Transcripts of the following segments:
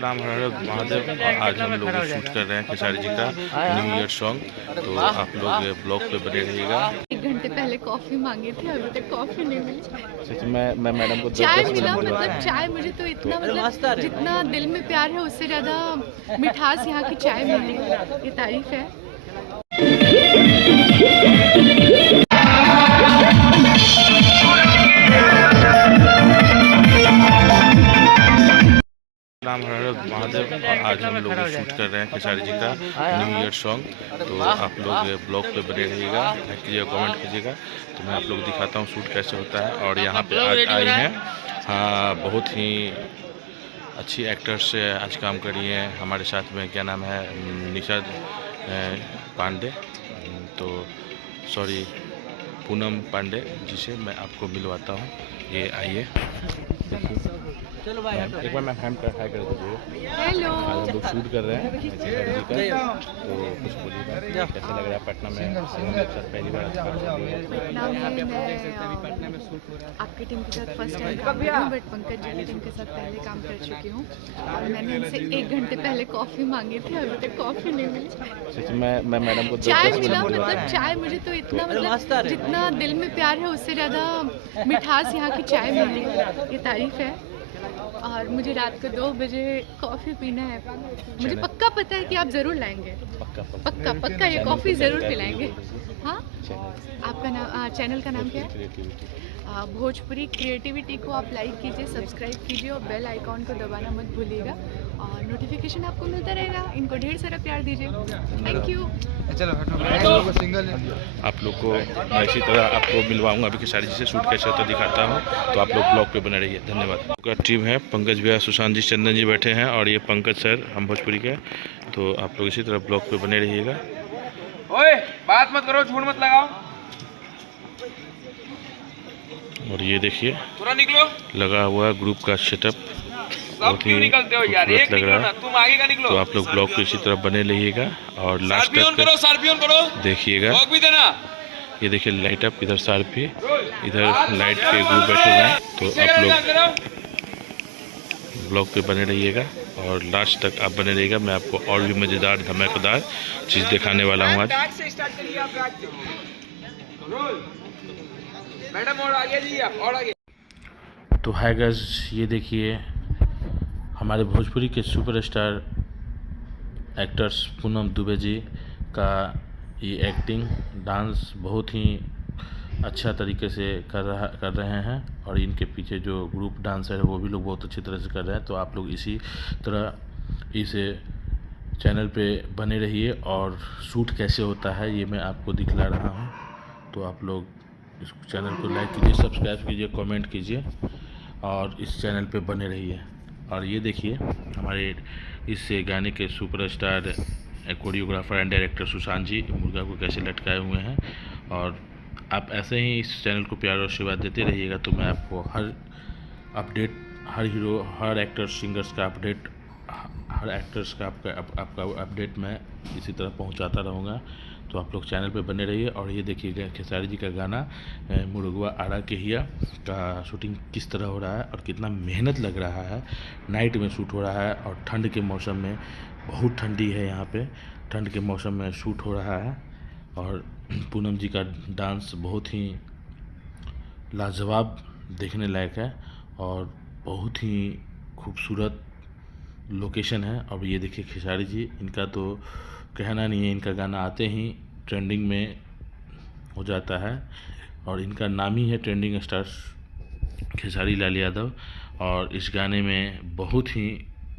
नाम हर महादेव। आज हम लोग शूट कर रहे हैं खेसारी जी का न्यू ईयर सॉन्ग, तो आप लोग ब्लॉग पे बने रहिएगा। 1 घंटे पहले कॉफी मांगी थी, अभी तक कॉफी नहीं मिली। सच मैं मैडम को चाय मिला, मतलब चाय मुझे तो इतना, मतलब जितना दिल में प्यार है उससे ज़्यादा मिठास यहाँ की चाय मिली, ये तारीफ है। नाम हर महादेव। आज हम लोग शूट कर रहे हैं खेसारी जी का न्यू ईयर सॉन्ग, तो आप लोग ब्लॉग पे बने रहिएगा, लाइक कीजिएगा, कमेंट कीजिएगा। तो मैं आप लोग दिखाता हूँ शूट कैसे होता है। और यहाँ पे आज आई हैं, हाँ, बहुत ही अच्छी एक्टर्स से आज काम करी है हमारे साथ में। क्या नाम है, निशा पांडे, तो सॉरी पूनम पांडे जी से मैं आपको मिलवाता हूँ। ये आइए, चलो भाई एक बार मैम कर हाय कर दीजिए। हेलो, आज हम लोग शूट कर रहे हैं खेसारी जी का, तो कुछ बोलिएगा कैसा लग रहा है पटना में पहली बार पटना में आपकी टीम के साथ फर्स्ट टाइम काम कर रही हूँ, बट पंकज जी की टीम के साथ पहले काम कर चुकी हूँ। और मैंने इनसे 1 घंटे पहले कॉफ़ी मांगी थी, अभी तक कॉफ़ी नहीं मिली। सच मैं मैडम को चाय मिला, मतलब चाय मुझे तो इतना, मतलब जितना दिल में प्यार है उससे ज़्यादा मिठास यहाँ की चाय मिली, ये तारीफ है। और मुझे रात को 2 बजे कॉफ़ी पीना है। मुझे पक्का पता है कि आप ज़रूर लाएंगे, पक्का पक्का ये कॉफ़ी ज़रूर पिलाएंगे। हाँ, आपका नाम, चैनल का नाम क्या है? भोजपुरी क्रिएटिविटी को आप लाइक कीजिए, सब्सक्राइब कीजिए और बेल आइकॉन को दबाना मत भूलिएगा, और नोटिफिकेशन आपको मिलता रहेगा। इनको ढेर सारा प्यार दीजिए। Thank you. आप लोग को मैं इसी तरह आपको मिलवाऊंगा अभी खेसारी जी से शूट कैसे होता दिखाता हूँ, तो आप लोग ब्लॉग पे बने रहिए। धन्यवाद। का टीम है, पंकज भैया, सुशांत जी, चंदन जी बैठे हैं, और ये पंकज सर, हम भोजपुरी के। तो आप लोग इसी तरह ब्लॉग पे बने रहिएगा। ओए, बात मत करो, झूठ मत लगाओ। और ये देखिए पूरा निकलो, लगा हुआ ग्रुप का सेटअप, बहुत ही निकलते हो यार, एक लग रहा है। तुम आगे का निकलो। तो आप लोग ब्लॉग पे इसी तरह बने रहिएगा और लास्ट तक देखिएगा। ये देखिए लाइट अप, इधर सारपी, इधर लाइट के ग्रुप बैठे हुए हैं। तो आप लोग ब्लॉग पे बने रहिएगा और लास्ट तक आप बने रहिएगा। मैं आपको और भी मज़ेदार धमाकेदार चीज़ दिखाने वाला हूँ आज। मैडम और आगे जी, आप और आगे। तो हाय गाइस, ये देखिए हमारे भोजपुरी के सुपरस्टार एक्टर्स पूनम दुबे जी का ये एक्टिंग डांस बहुत ही अच्छा तरीके से कर रहे हैं, और इनके पीछे जो ग्रुप डांसर है वो भी लोग बहुत अच्छी तरह से कर रहे हैं। तो आप लोग इसी तरह इस चैनल पे बने रहिए, और शूट कैसे होता है ये मैं आपको दिखला रहा हूँ। तो आप लोग इस चैनल को लाइक कीजिए, सब्सक्राइब कीजिए, कमेंट कीजिए, और इस चैनल पे बने रहिए। और ये देखिए हमारे इस गाने के superstar choreographer and director Sushant ji मुर्गा को कैसे लटकाए हुए हैं। और आप ऐसे ही इस चैनल को प्यार और आशीर्वाद देते रहिएगा, तो मैं आपको हर अपडेट, हर हीरो, हर एक्टर, सिंगर्स का अपडेट, हर एक्टर्स का आपका अपडेट मैं इसी तरह पहुंचाता रहूँगा। तो आप लोग चैनल पे बने रहिए। और ये देखिएगा खेसारी जी का गाना मुर्गवा आड़ा के हिया का शूटिंग किस तरह हो रहा है और कितना मेहनत लग रहा है। नाइट में शूट हो रहा है और ठंड के मौसम में, बहुत ठंडी है यहाँ पे, ठंड के मौसम में शूट हो रहा है। और पूनम जी का डांस बहुत ही लाजवाब देखने लायक है, और बहुत ही खूबसूरत लोकेशन है। और ये देखिए खेसारी जी, इनका तो कहना नहीं है, इनका गाना आते ही ट्रेंडिंग में हो जाता है, और इनका नाम ही है ट्रेंडिंग स्टार्स खेसारी लाल यादव। और इस गाने में बहुत ही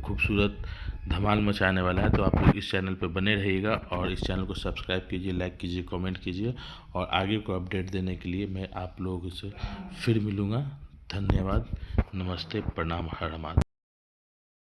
खूबसूरत धमाल मचाने वाला है। तो आप लोग इस चैनल पर बने रहिएगा, और इस चैनल को सब्सक्राइब कीजिए, लाइक कीजिए, कमेंट कीजिए, और आगे को अपडेट देने के लिए मैं आप लोगों से फिर मिलूँगा। धन्यवाद, नमस्ते, प्रणाम, हर हमाद।